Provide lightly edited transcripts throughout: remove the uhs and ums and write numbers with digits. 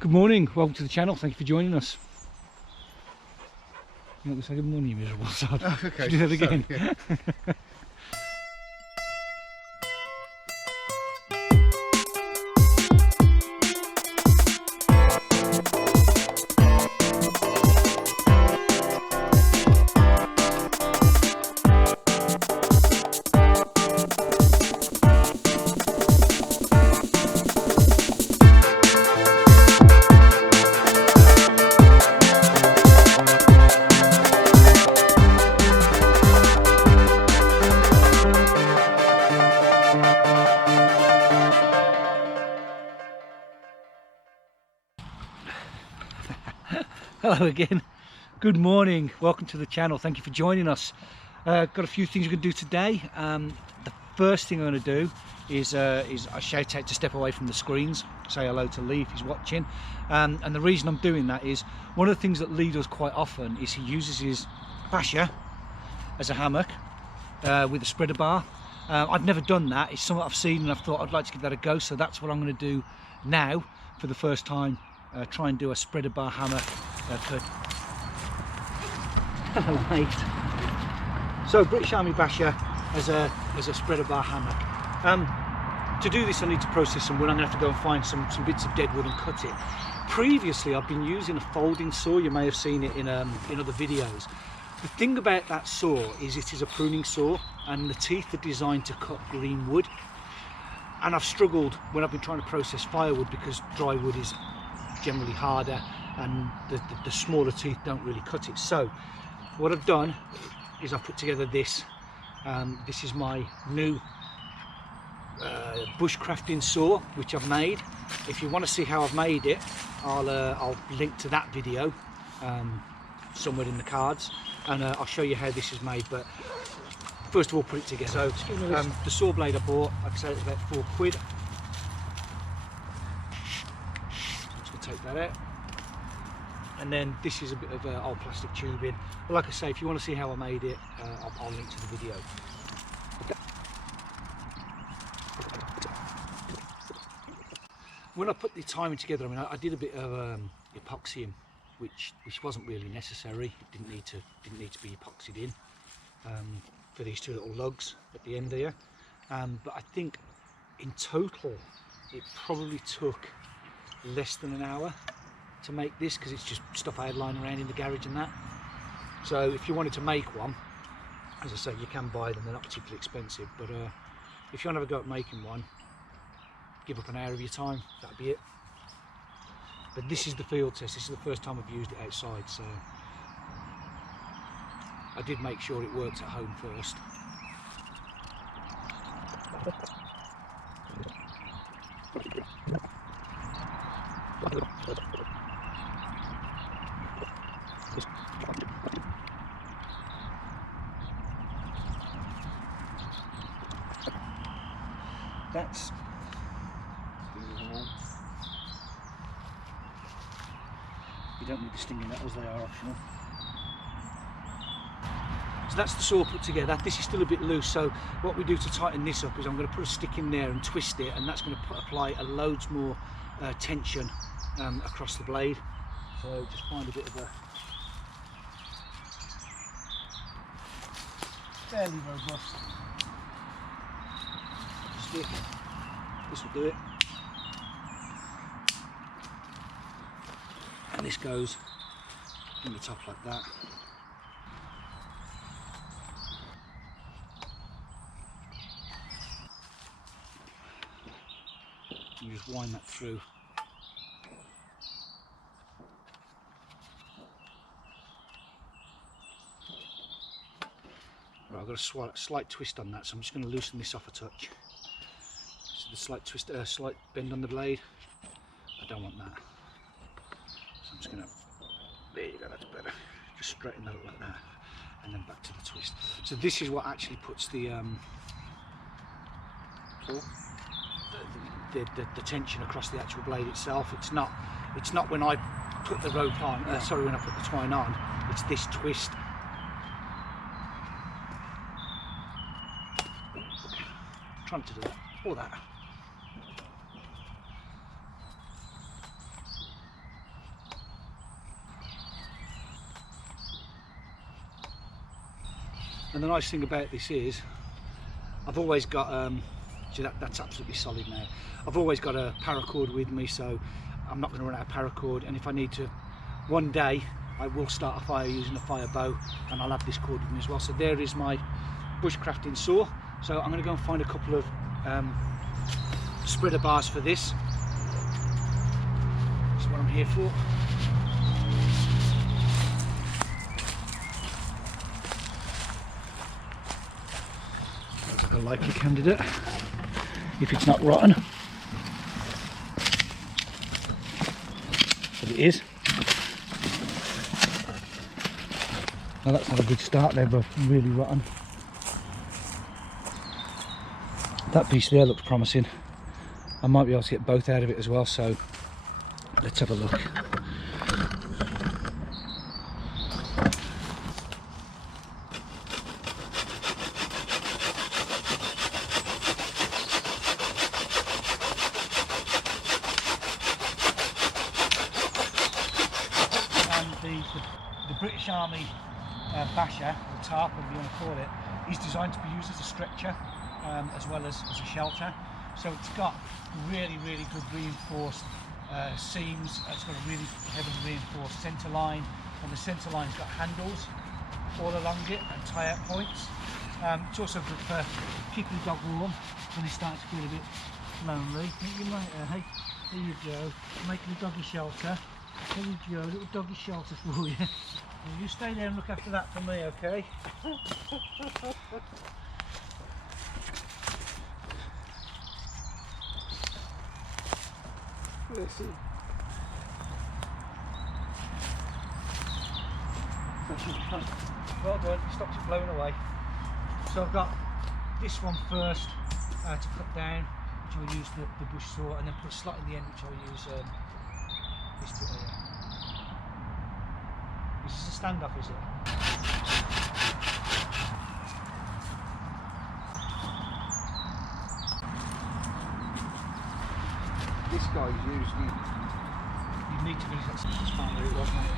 Good morning, welcome to the channel, thank you for joining us. You're not going to say good morning, you miserable sod. Oh, okay. Should we do that again? Yeah. Hello again, good morning, welcome to the channel, thank you for joining us. Got a few things we're going to do today. The first thing I'm going to do is I shout out to step away from the screens, say hello to Lee if he's watching, and the reason I'm doing that is one of the things that Lee does quite often is he uses his Basha as a hammock with a spreader bar. I've never done that, it's something I've seen and I've thought I'd like to give that a go, so that's what I'm going to do now for the first time. Try and do a spreader bar hammock. Hello mate. So British Army Basha as a spreader bar hammock. To do this I need to process some wood. I'm going to have to go and find some bits of dead wood and cut it. Previously I've been using a folding saw, you may have seen it in other videos. The thing about that saw is it is a pruning saw and the teeth are designed to cut green wood. And I've struggled when I've been trying to process firewood because dry wood is generally harder and the smaller teeth don't really cut it. So what I've done is I've put together this. This is my new bushcrafting saw which I've made. If you want to see how I've made it, I'll link to that video somewhere in the cards, and I'll show you how this is made. But first of all, put it together. So the saw blade I bought, like I said, it's about £4. Take that out, and then this is a bit of old plastic tubing, but like I say, if you want to see how I made it, I'll link to the video. When I put the timing together, I mean, I did a bit of epoxying, which wasn't really necessary. It didn't need to be epoxied in for these two little lugs at the end here, but I think in total it probably took less than an hour to make this, because it's just stuff I had lying around in the garage and that. So if you wanted to make one, as I say, you can buy them, they're not particularly expensive, but if you want to have a go at making one, give up an hour of your time, that'd be it. But this is the field test, this is the first time I've used it outside, so I did make sure it works at home first. That's you don't need the stinging nettles, they are optional. So that's the saw put together. This is still a bit loose, so what we do to tighten this up is I'm going to put a stick in there and twist it, and that's going to apply a loads more tension across the blade. So just find a bit of a fairly robust stick. This will do it. And this goes in the top like that. You just wind that through. Right, I've got a slight twist on that, so I'm just going to loosen this off a touch. So the slight twist, slight bend on the blade. I don't want that. So I'm just going to, there you go, that's better. Just straighten that up like that, and then back to the twist. So this is what actually puts the tension across the actual blade itself. It's not when I put the rope on, sorry, when I put the twine on, it's this twist. I'm trying to do that, or that. And the nice thing about this is I've always got see that's absolutely solid now. I've always got a paracord with me, so I'm not going to run out of paracord, and if I need to, one day I will start a fire using a fire bow, and I'll have this cord with me as well. So there is my bushcrafting saw. So I'm going to go and find a couple of spreader bars for this. That's what I'm here for. Looks like a likely candidate, if it's not rotten. But it is. Now that's not a good start, they're both really rotten. That piece there looks promising. I might be able to get both out of it as well, so let's have a look. The British Army Basha, the tarp, whatever you want to call it, is designed to be used as a stretcher as well as a shelter. So it's got really good reinforced seams. It's got a really heavily reinforced centre line, and the centre line's got handles all along it and tie-out points. It's also good for keeping the dog warm when he starts to feel a bit lonely. You might, hey, there you go, making a doggy shelter. There you go, a little doggy shelter for you. Well, you stay there and look after that for me, okay? Listen. Well done, stopped it blowing away. So I've got this one first to cut down, which I'll use the bush saw, and then put a slot in the end, which I'll use this bit here. This is a standoff, is it? This guy's usually... You need to finish that sentence part where it was, mate.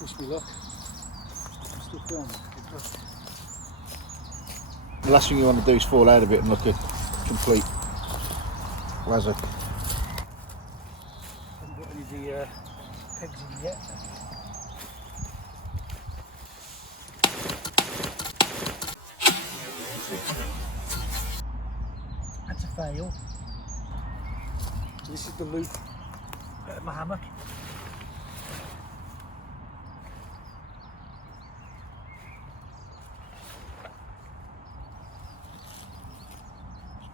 Wish me luck. I'm still filming. The last thing you want to do is fall out of it and look a complete wazzock. Haven't got any of the pegs in yet. That's a fail. So this is the loop of my hammock.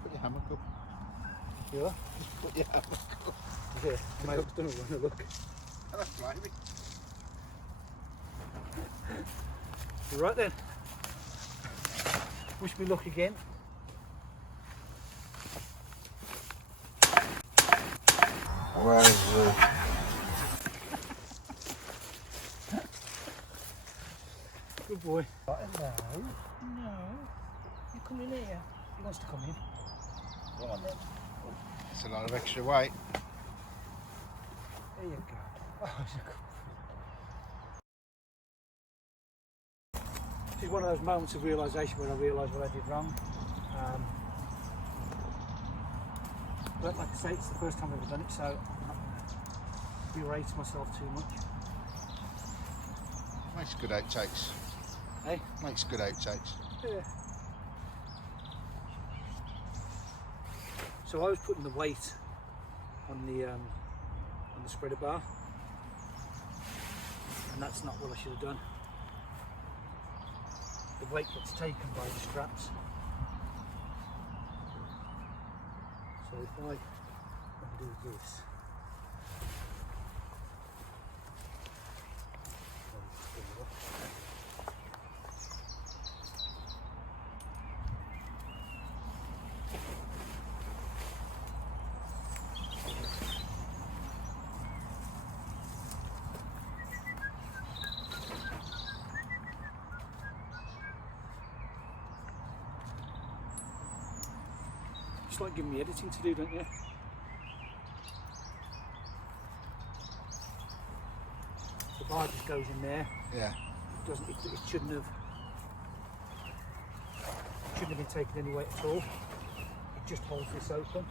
Put your hammock up. Yeah? Just put your hammock up. Yeah, I might have done it when I look. And that's blimey. Right then. Wish me luck again. Where's Good boy. No, you come in here. He wants to come in. Go on then. It's a lot of extra weight. There you go. Oh, he's a good boy. This is one of those moments of realisation where I realise what I did wrong. But like I say, it's the first time I've ever done it, so I'm not going to berate myself too much. Makes good outtakes. Hey? Makes good outtakes. Yeah. So I was putting the weight on the spreader bar, and that's not what I should have done. The weight gets taken by the straps. So if I do this, just like giving me editing to do, don't you? bar just goes in there. Yeah. It doesn't. It shouldn't have been taken any weight at all. It just holds this open.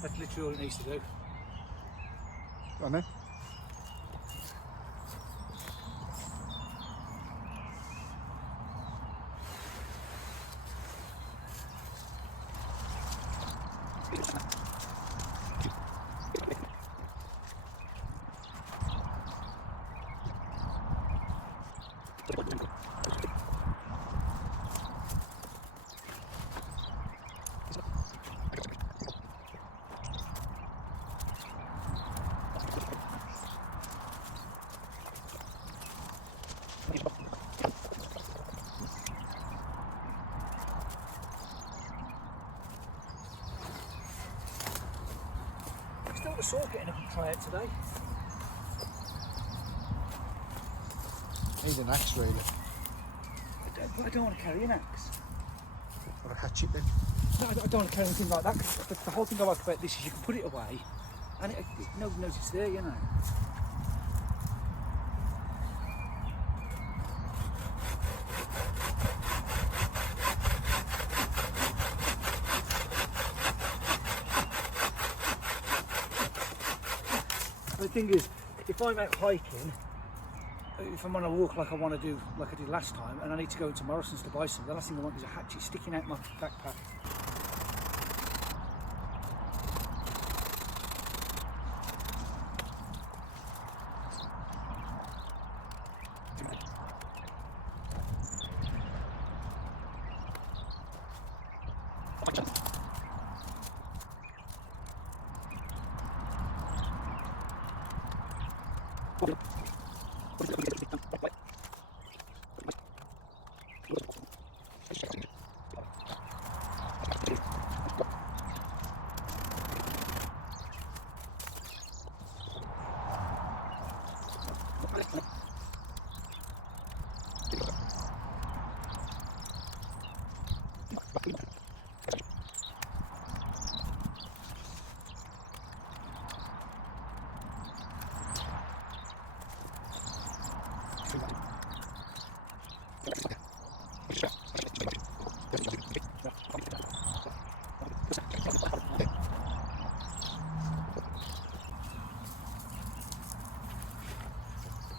That's literally all it needs to do. Go on then. Still the saw getting up and try it today. Need an axe really. I don't want to carry an axe. Or a hatchet then. No, I don't want to carry anything like that. 'Cause the whole thing I like about this is you can put it away, and nobody knows it's there, you know. The thing is, if I'm out hiking, if I'm on a walk like I want to do, like I did last time, and I need to go to Morrison's to buy some, the last thing I want is a hatchet sticking out my backpack.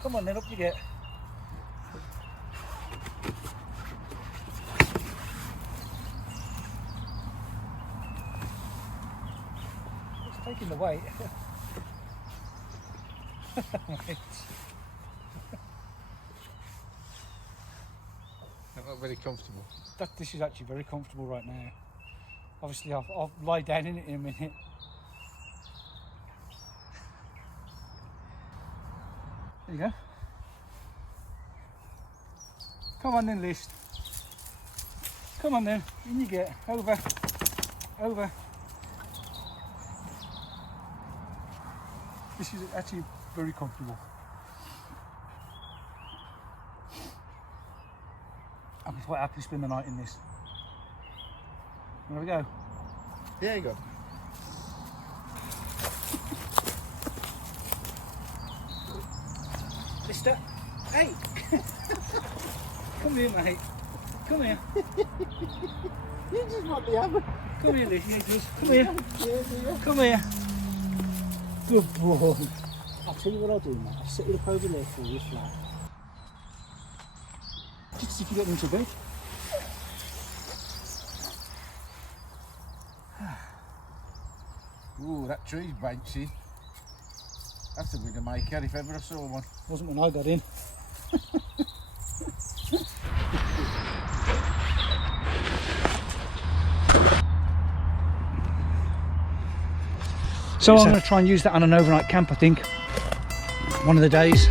Come on then, up you get. It's taking the weight. Not very comfortable. This is actually very comfortable right now. Obviously I'll lie down in it in a minute. There you go. Come on then, List. Come on then, in you get. Over. Over. This is actually very comfortable. I'm quite happy to spend the night in this. There we go. Yeah, you go. Mister, hey! Come here, mate. Come here. You just want the hammer. Come here, Liz. Come here. Come here. Good boy. I'll tell you what I'll do, mate. I'll set it up over there for you flat. Just see if you get into bed. Ooh, that tree's bouncy. That's a bigger maker if ever I saw one. Wasn't when I got in. So I'm going to try and use that on an overnight camp, I think, one of the days.